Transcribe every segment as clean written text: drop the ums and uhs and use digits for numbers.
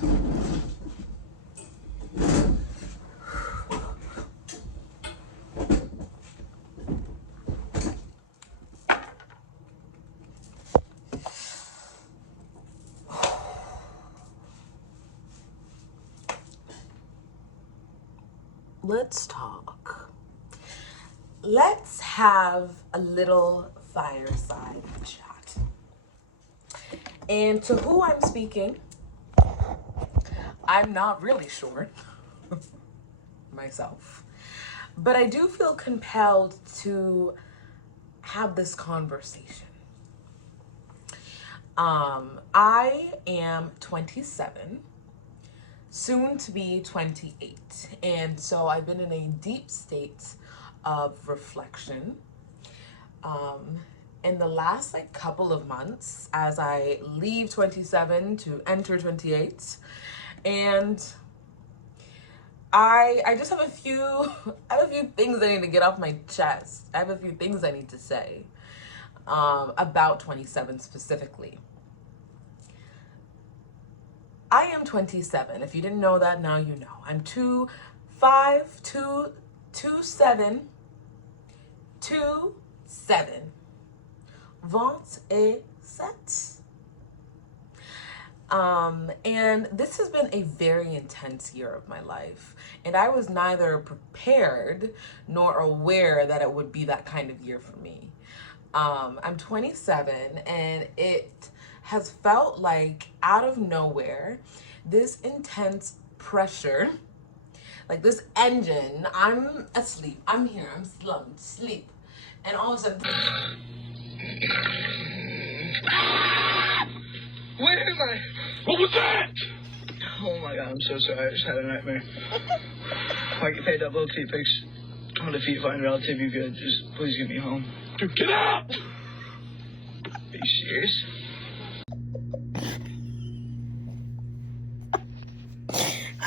Let's talk. Let's have a little fireside chat. And to who I'm speaking, I'm not really sure myself. But I do feel compelled to have this conversation. I am 27, soon to be 28. And so I've been in a deep state of reflection in the last couple of months as I leave 27 to enter 28. And I just have a few things I need to get off my chest. I have a few things I need to say about 27 specifically. I am 27. If you didn't know that, now you know. I'm 2'5", 27. Vent et set. And this has been a very intense year of my life. And I was neither prepared nor aware that it would be that kind of year for me. I'm 27 and it has felt like out of nowhere, this intense pressure, like this engine, I'm asleep, I'm here, I'm slumped, sleep. And all of a sudden, where am I? What was that? Oh my god, I'm so sorry. I just had a nightmare. I get paid up little T-pics. On a feet find relative you good. Just please get me home. Dude, get out! Are you serious?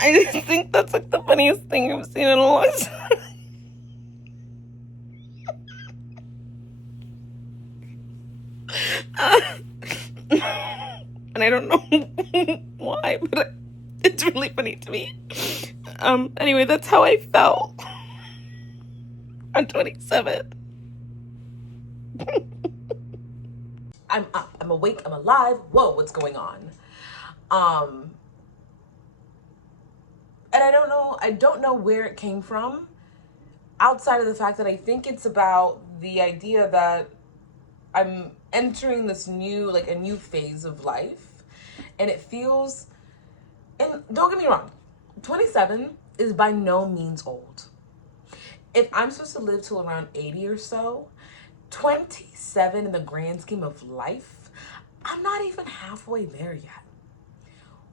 I just think that's the funniest thing I've seen in a long time. And I don't know why, but it's really funny to me. Anyway, that's how I felt on 27. I'm up, I'm awake, I'm alive. Whoa, what's going on? And I don't know where it came from, outside of the fact that I think it's about the idea that I'm entering this new, a new phase of life. And it feels, and don't get me wrong, 27 is by no means old. If I'm supposed to live till around 80 or so, 27 in the grand scheme of life, I'm not even halfway there yet.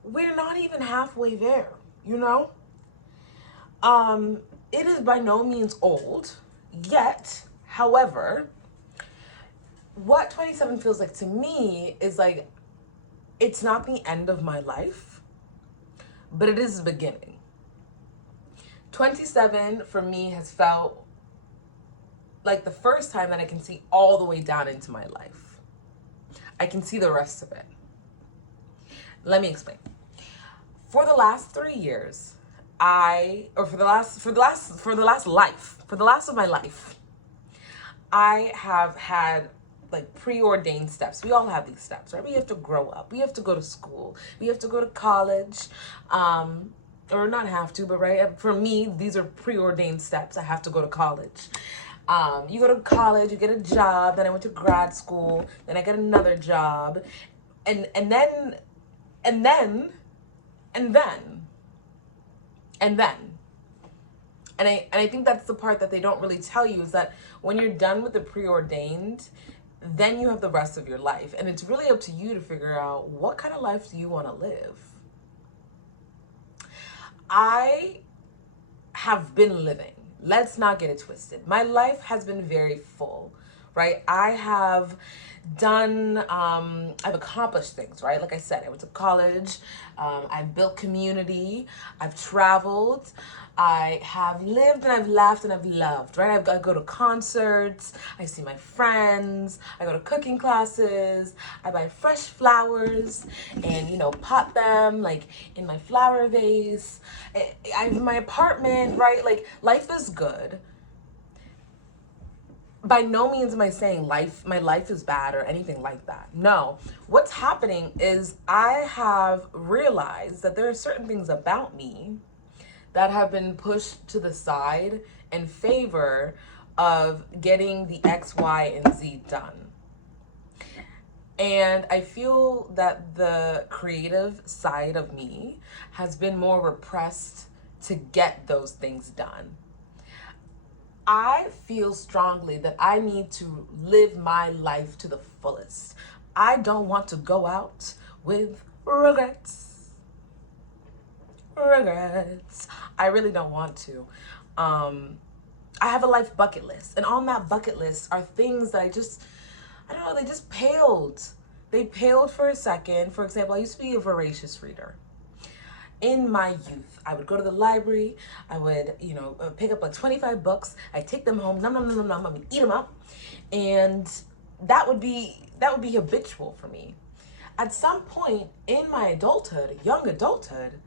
We're not even halfway there, you know? It is by no means old, yet, however, what 27 feels like to me is it's not the end of my life, but it is the beginning. 27 for me has felt like the first time that I can see all the way down into my life. I can see the rest of it. Let me explain. For the last 3 years, for the last of my life, I have had preordained steps. We all have these steps, right? We have to grow up. We have to go to school. We have to go to college. Or not have to, but right, for me, these are preordained steps. I have to go to college. You go to college, you get a job, then I went to grad school, then I get another job, and then. And I think that's the part that they don't really tell you, is that when you're done with the preordained, then you have the rest of your life. And it's really up to you to figure out, what kind of life do you want to live? I have been living. Let's not get it twisted. My life has been very full, right? I've accomplished things, right? Like I said, I went to college, I've built community, I've traveled, I have lived and I've laughed and I've loved, right? I go to concerts, I see my friends, I go to cooking classes, I buy fresh flowers and, pot them like in my flower vase. I have my apartment, right? Like life is good. By no means am I saying my life is bad or anything like that. No. What's happening is I have realized that there are certain things about me that have been pushed to the side in favor of getting the X, Y, and Z done. And I feel that the creative side of me has been more repressed to get those things done. I feel strongly that I need to live my life to the fullest. I don't want to go out with regrets. Regrets. I really don't want to. I have a life bucket list, and on that bucket list are things that I don't know, they just paled. They paled for a second. For example, I used to be a voracious reader. In my youth, I would go to the library, I would, pick up like 25 books, I'd take them home, nom, nom, nom, nom, nom, I would eat them up, and that would be habitual for me. At some point in my adulthood, young adulthood,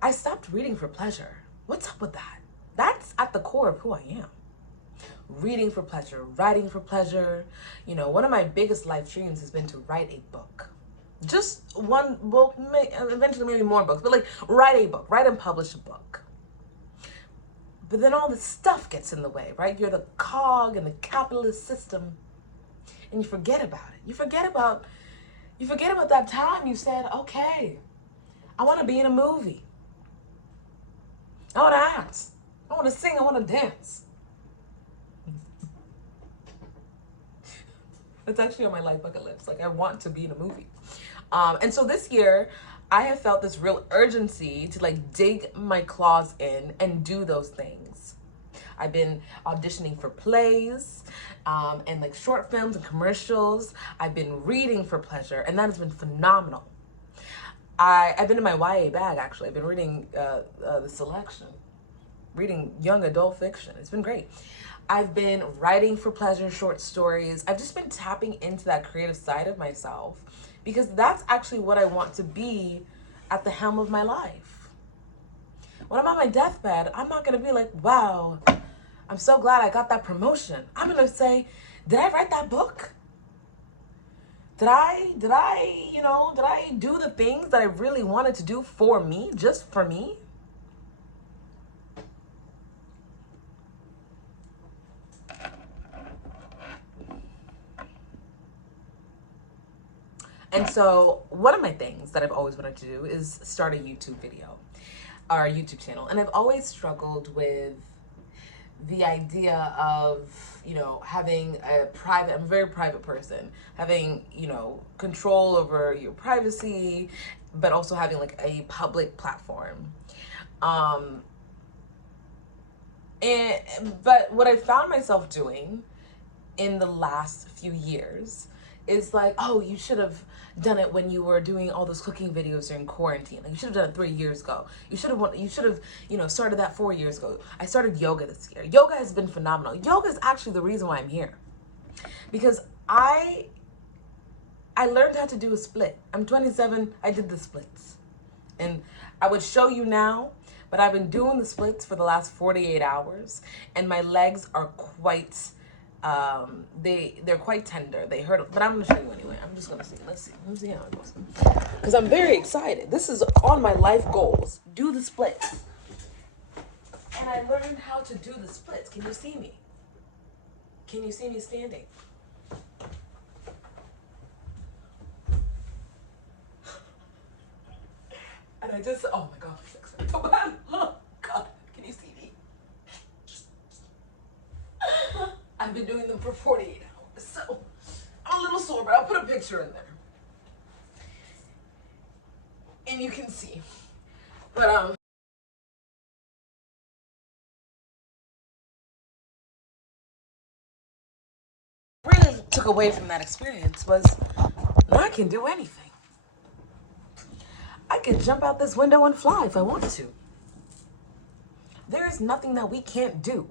I stopped reading for pleasure. What's up with that? That's at the core of who I am. Reading for pleasure, writing for pleasure. One of my biggest life dreams has been to write a book. Just one, well, eventually maybe more books, but like write and publish a book. But then all this stuff gets in the way, right? You're the cog in the capitalist system, and you forget about it. You forget about that time you said, okay, I want to be in a movie. I want to act. I want to sing. I want to dance. It's actually on my life bucket list. Like, I want to be in a movie. And so this year, I have felt this real urgency to like dig my claws in and do those things. I've been auditioning for plays, and like short films and commercials. I've been reading for pleasure, and that has been phenomenal. I've been in my YA bag, actually. I've been reading The Selection, reading young adult fiction. It's been great. I've been writing for pleasure, short stories. I've just been tapping into that creative side of myself because that's actually what I want to be at the helm of my life. When I'm on my deathbed, I'm not going to be like, wow, I'm so glad I got that promotion. I'm going to say, did I write that book? Did I do the things that I really wanted to do for me, just for me? And so one of my things that I've always wanted to do is start a YouTube video or a YouTube channel. And I've always struggled with the idea of, having I'm a very private person, having, control over your privacy, but also having like a public platform. But what I found myself doing in the last few years is like, oh, you should have done it when you were doing all those cooking videos during quarantine. Like, you should have done it 3 years ago. You should have, started that 4 years ago. I started yoga this year. Yoga has been phenomenal. Yoga is actually the reason why I'm here. Because I learned how to do a split. I'm 27, I did the splits. And I would show you now, but I've been doing the splits for the last 48 hours, and my legs are quite they're quite tender. They hurt, but I'm gonna show you anyway. I'm just gonna see. Let's see how it goes. Because I'm very excited. This is on my life goals. Do the splits. And I learned how to do the splits. Can you see me? Can you see me standing? And I just, oh my God, I'm so excited. Oh God, can you see me? I've been doing them for 48 hours, so I'm a little sore, but I'll put a picture in there. And you can see. But, away from that experience was I can do anything. I can jump out this window and fly if I want to. There is nothing that we can't do.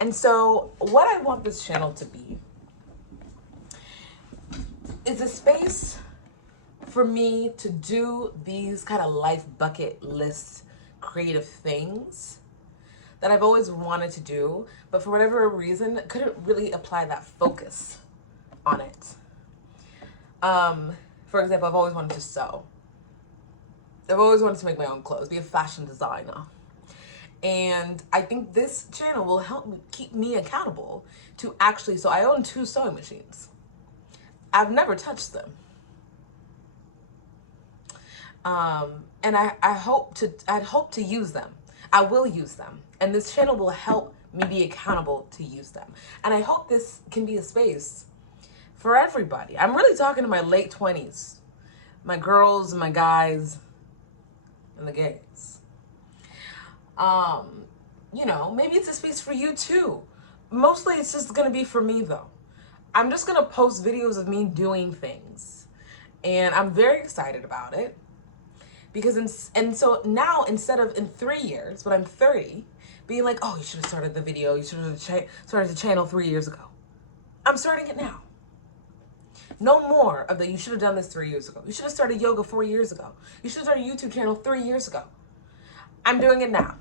And so what I want this channel to be is a space for me to do these kind of life bucket list creative things that I've always wanted to do, but for whatever reason, couldn't really apply that focus on it. For example, I've always wanted to sew. I've always wanted to make my own clothes, be a fashion designer. And I think this channel will help me keep me accountable to actually, so I own 2 sewing machines. I've never touched them. And I'd hope to use them. I will use them. And this channel will help me be accountable to use them. And I hope this can be a space for everybody. I'm really talking to my late 20s, my girls and my guys and the gays. You know, maybe it's a space for you too. Mostly it's just gonna be for me though. I'm just gonna post videos of me doing things. And I'm very excited about it. Because, and so now instead of in 3 years, when I'm 30, being like, oh, you should have started the video, you should have started the channel 3 years ago. I'm starting it now. No more of the, you should have done this 3 years ago. You should have started yoga 4 years ago. You should have started a YouTube channel 3 years ago. I'm doing it now.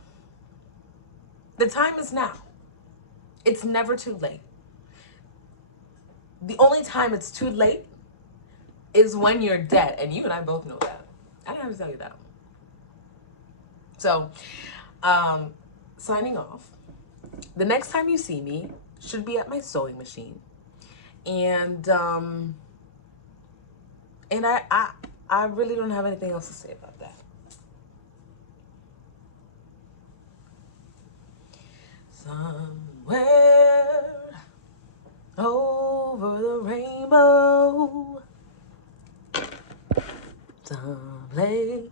The time is now. It's never too late. The only time it's too late is when you're dead. And you and I both know that. I don't have to tell you that. So, signing off. The next time you see me should be at my sewing machine. And I really don't have anything else to say about that. Somewhere over the rainbow, someplace